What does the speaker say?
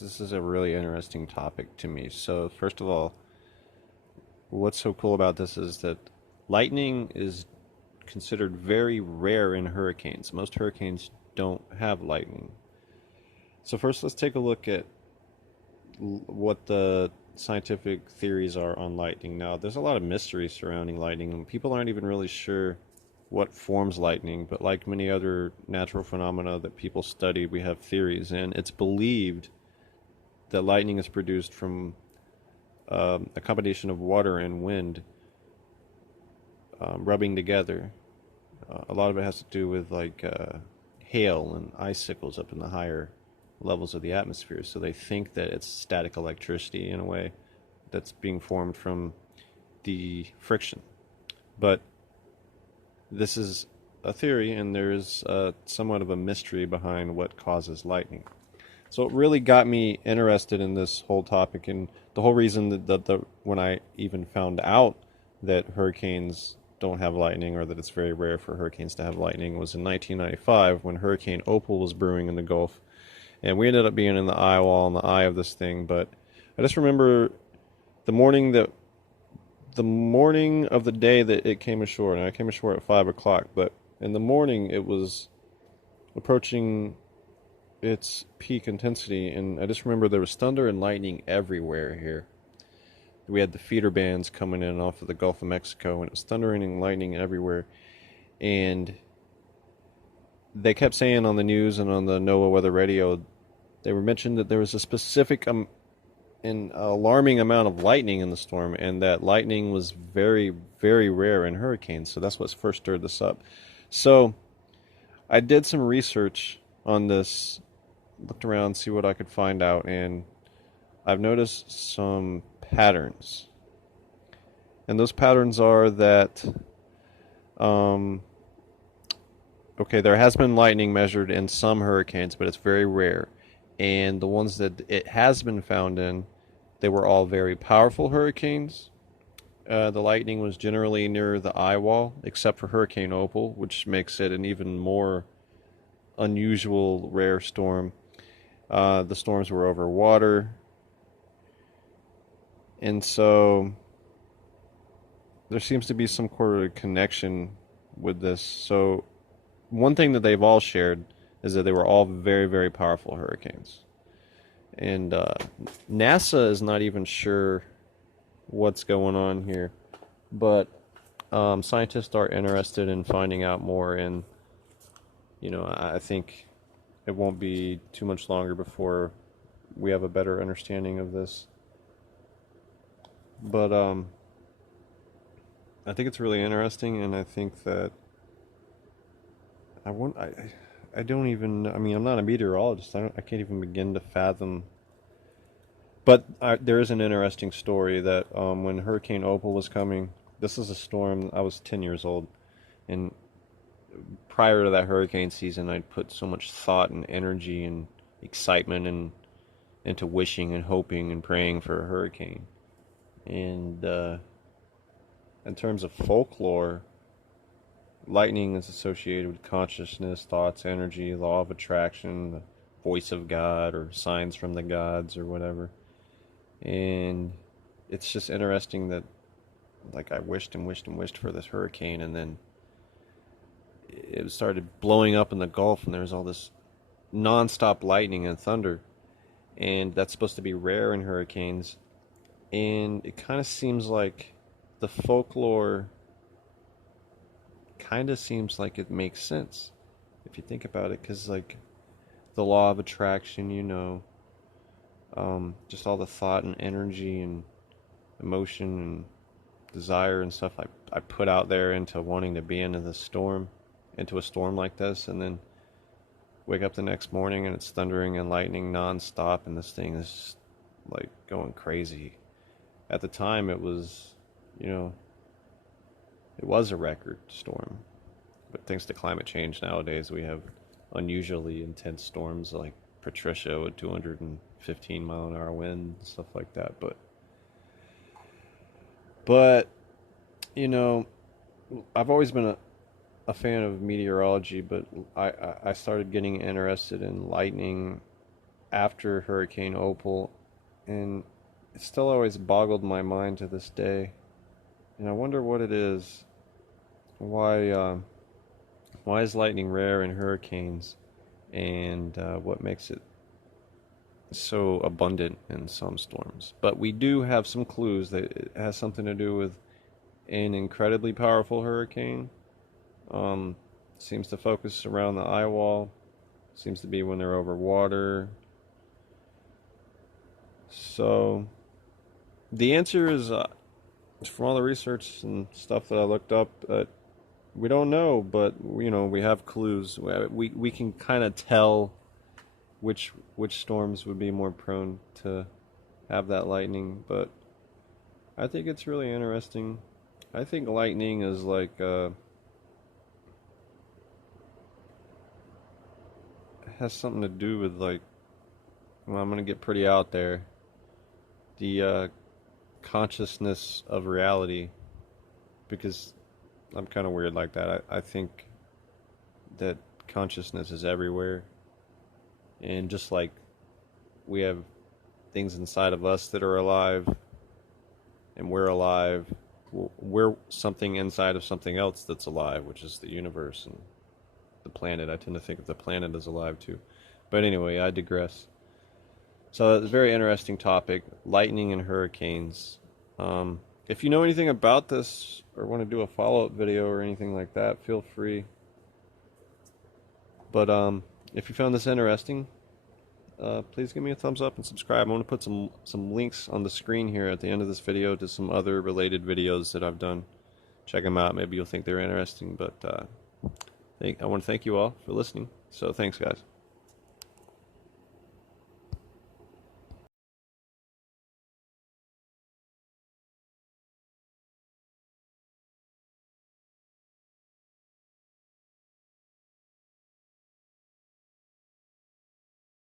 This is a really interesting topic to me. So, first of all, what's so cool about this is that lightning is considered very rare in hurricanes. Most hurricanes don't have lightning. So, first, let's take a look at what the scientific theories are on lightning. Now, there's a lot of mystery surrounding lightning, and people aren't even really sure what forms lightning, but like many other natural phenomena that people study, we have theories, and it's believed that lightning is produced from a combination of water and wind rubbing together. A lot of it has to do with hail and icicles up in the higher levels of the atmosphere. So they think that it's static electricity in a way that's being formed from the friction. But this is a theory, and there's somewhat of a mystery behind what causes lightning. So it really got me interested in this whole topic, and the whole reason that when I even found out that hurricanes don't have lightning, or that it's very rare for hurricanes to have lightning, was in 1995 when Hurricane Opal was brewing in the Gulf, and we ended up being in the eye wall, in the eye of this thing. But I just remember the morning that the morning of the day that it came ashore, and I came ashore at 5 o'clock. But in the morning, it was approaching its peak intensity, and I just remember there was thunder and lightning everywhere here. We had the feeder bands coming in off of the Gulf of Mexico, and it was thundering and lightning everywhere. And they kept saying on the news and on the NOAA weather radio, they were mentioned that there was a specific an alarming amount of lightning in the storm, and that lightning was very, very rare in hurricanes. So that's what first stirred this up. So I did some research on this, looked around, see what I could find out, and I've noticed some patterns. And those patterns are that, um, okay, there has been lightning measured in some hurricanes, but it's very rare. And the ones that it has been found in, they were all very powerful hurricanes. The lightning was generally near the eye wall, except for Hurricane Opal, which makes it an even more unusual, rare storm. The storms were over water, and so there seems to be some sort of connection with this. So one thing that they've all shared is that they were all very, very powerful hurricanes. And NASA is not even sure what's going on here, but scientists are interested in finding out more. And I think it won't be too much longer before we have a better understanding of this. But I think it's really interesting, and I think that I want I don't even, I mean, I'm not a meteorologist. I can't even begin to fathom. But there is an interesting story that when Hurricane Opal was coming, this is a storm. I was 10 years old, and prior to that hurricane season, I'd put so much thought and energy and excitement into wishing and hoping and praying for a hurricane. And in terms of folklore, lightning is associated with consciousness, thoughts, energy, law of attraction, the voice of God, or signs from the gods, or whatever. And it's just interesting that, like, I wished and wished and wished for this hurricane, and then it started blowing up in the Gulf, and there's all this nonstop lightning and thunder, and that's supposed to be rare in hurricanes. And it kind of seems like the folklore kind of seems like it makes sense if you think about it, because like the law of attraction, just all the thought and energy and emotion and desire and stuff I put out there into wanting to be into a storm like this, and then wake up the next morning and it's thundering and lightning nonstop, and this thing is just like going crazy. At the time, you know, it was a record storm, but thanks to climate change nowadays, we have unusually intense storms like Patricia with 215-mile-an-hour wind and stuff like that. But you know, I've always been a fan of meteorology, but I started getting interested in lightning after Hurricane Opal, and it still always boggled my mind to this day. And I wonder what it is. Why why is lightning rare in hurricanes, and what makes it so abundant in some storms? But we do have some clues that it has something to do with an incredibly powerful hurricane. Um, Seems to focus around the eye wall. Seems to be when they're over water. So the answer is, from all the research and stuff that I looked up, we don't know, but we have clues. We can kind of tell which storms would be more prone to have that lightning. But I think it's really interesting. I think lightning is like has something to do with like, well, I'm gonna get pretty out there. The consciousness of reality, because I'm kind of weird like that. I think that consciousness is everywhere, and just like we have things inside of us that are alive, and we're alive, we're something inside of something else that's alive, which is the universe and the planet. I tend to think of the planet as alive too. But anyway, I digress. So it's a very interesting topic, lightning and hurricanes. If you know anything about this or want to do a follow-up video or anything like that, feel free. But if you found this interesting, please give me a thumbs up and subscribe. I'm going to put some links on the screen here at the end of this video to some other related videos that I've done. Check them out. Maybe you'll think they're interesting. But I want to thank you all for listening. So thanks, guys.